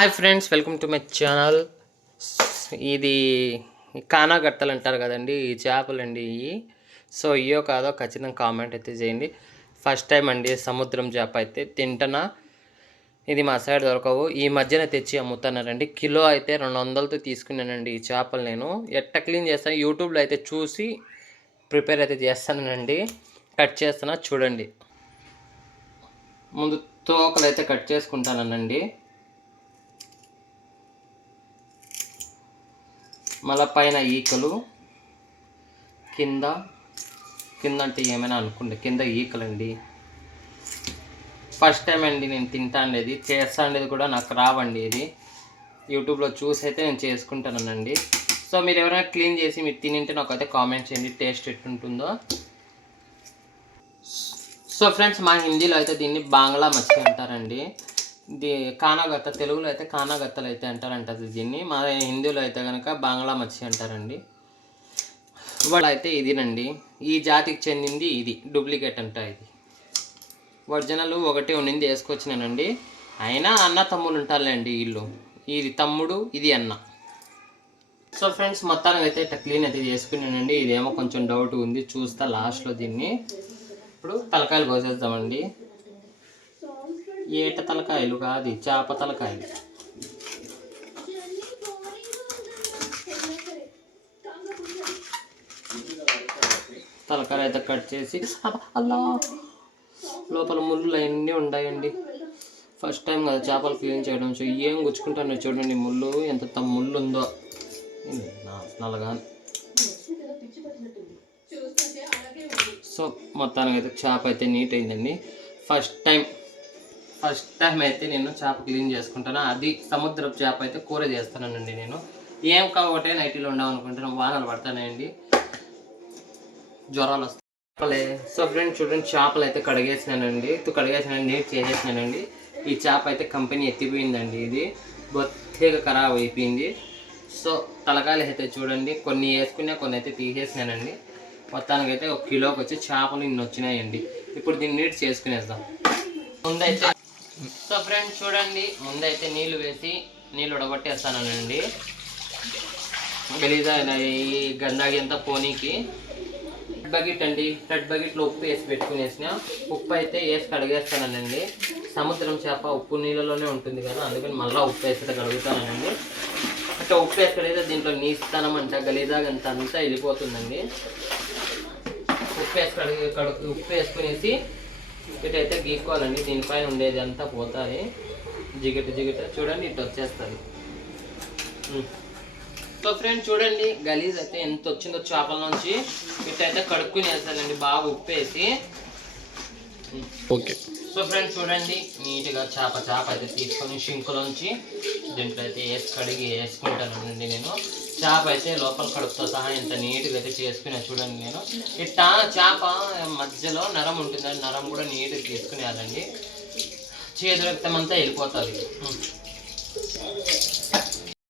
Hi friends, welcome to my channel. ఇది కానాగట్టలు అంటారు కదండి, ఈ చేపలండి ఇవి. సో ఇయో కాదో ఖచ్చితంగా కామెంట్ అయితే చేయండి. ఫస్ట్ టైం అండి సముద్రం చేప అయితే తింటున్నా. ఇది మా సైడ్ దొరకవు, ఈ మధ్యన తెచ్చి అమ్ముతున్నారండి. కిలో అయితే 200తో తీసుకున్నానండి ఈ చేపలు. నేను ఎట్ట క్లీన్ చేస్తాను యూట్యూబ్లో అయితే చూసి ప్రిపేర్ అయితే చేస్తానండి. కట్ చేస్తున్నా చూడండి. ముందు తోకలు అయితే కట్ చేసుకుంటానండి. మళ్ళీ పైన ఈకలు, కింద అంటే ఏమైనా అనుకోండి, కింద ఈకలండి. ఫస్ట్ టైం అండి నేను తింటా ఉండేది, చేస్తా ఉండేది కూడా నాకు రావండి. ఇది యూట్యూబ్లో చూసి అయితే నేను చేసుకుంటానండి. సో మీరు ఎవరైనా క్లీన్ చేసి మీరు తినింటే నాకైతే కామెంట్ చేయండి టేస్ట్ ఎట్టుంటుందో. సో ఫ్రెండ్స్, మా హిందీలో అయితే దీన్ని బాంగ్లా మచ్చి అంటారండి. కానాగత్త, తెలుగులో అయితే కానాగత్తలు అయితే అంటారంట దీన్ని. మా హిందీలో అయితే కనుక బాంగ్లా మచ్చి అంటారండి. వాళ్ళు అయితే ఇదినండి, ఈ జాతికి చెందింది ఇది, డూప్లికేట్ అంట. ఇది ఒరిజినల్ ఒకటి ఉండింది, వేసుకొచ్చినానండి. అయినా అన్న తమ్ముడు ఉంటారులేండి వీళ్ళు. ఇది తమ్ముడు, ఇది అన్న. సో ఫ్రెండ్స్, మొత్తానికి అయితే ఇట్లా క్లీన్ అయితే చేసుకున్నానండి. ఇదేమో కొంచెం డౌట్ ఉంది, చూస్తా లాస్ట్లో దీన్ని. ఇప్పుడు తలకాయలు కోసేద్దామండి. ఏట తలకాయలు కాదు, చేప తలకాయలు. తలకాయలు అయితే కట్ చేసి, అలా లోపల ముళ్ళు అన్నీ ఉన్నాయండి. ఫస్ట్ టైం కదా చేపలు క్లీన్ చేయడం. సో ఏం గుచ్చుకుంటాను చూడండి, ముళ్ళు ఎంత ముళ్ళు ఉందో నల్లగా. సో మొత్తానికి అయితే చేప అయితే నీట్ అయిందండి. ఫస్ట్ టైం అయితే నేను చేప క్లీన్ చేసుకుంటాను. అది సముద్రపు చేప అయితే కూర చేస్తానండి నేను. ఏం ఒకటే నైటీలో ఉండవు అనుకుంటున్నాను, వానలు పడతానండి, జ్వరాలు వస్తాయి. సో ఫ్రెండ్స్ చూడండి, చేపలు అయితే కడిగేసినానండి, నీట్ చేసేసినానండి. ఈ చేప అయితే కంపెనీ ఎత్తిపోయిందండి. ఇది బొత్తిగా ఖరాబ్ అయిపోయింది. సో తలకాయలు అయితే చూడండి, కొన్ని వేసుకున్నా, కొన్ని అయితే తీసేసినానండి. మొత్తానికి అయితే 1 కిలోకి వచ్చి చేపలు ఇన్ని వచ్చినాయండి. ఇప్పుడు దీన్ని నీట్ చేసుకునేద్దాం ముందైతే. సో ఫ్రెండ్స్ చూడండి, ముందైతే నీళ్ళు వేసి నీళ్ళు ఉడగొట్టేస్తానండి. గలీజా ఈ గందాగి అంతా పోనీకి. రెడ్ బకెట్ అండి, రెడ్ బకెట్లో ఉప్పు వేసి పెట్టుకునేసిన. ఉప్పు అయితే వేసి కడిగేస్తానండి. సముద్రం చేప ఉప్పు నీళ్ళలోనే ఉంటుంది కదా, అందుకని మళ్ళీ ఉప్పు వేసి కడుగుతానండి. అంటే ఉప్పు వేసి కడిగితే దీంట్లో నీస్తానం అంట, గలీజాగా అంతా వెళ్ళిపోతుందండి. ఉప్పు వేసుకునేసి ఇటైతే గీక్కోవాలండి. దీనిపైన ఉండేది అంతా పోతుంది, జిగట చూడండి, ఇటు వచ్చేస్తుంది. సో ఫ్రెండ్స్ చూడండి, గలీజ్ అయితే ఎంత వచ్చిందో చేపల నుంచి. ఇటైతే కడుక్కుని వేస్తానండి బాగా ఉప్పు వేసి. ఓకే. సో ఫ్రెండ్స్ చూడండి, నీట్గా చేప అయితే తీసుకొని షింకులోంచి దీంట్లో అయితే కడిగి వేసుకుంటానండి నేను. చేప అయితే లోపల కడుపుతో సహా ఎంత నీట్గా అయితే చేసుకునే చూడండి నేను. ఇట్టా చేప మధ్యలో నరం ఉంటుందండి, నరం కూడా నీట్గా తీసుకునేయాలండి. చేదు రక్తం అంతా వెళ్ళిపోతుంది.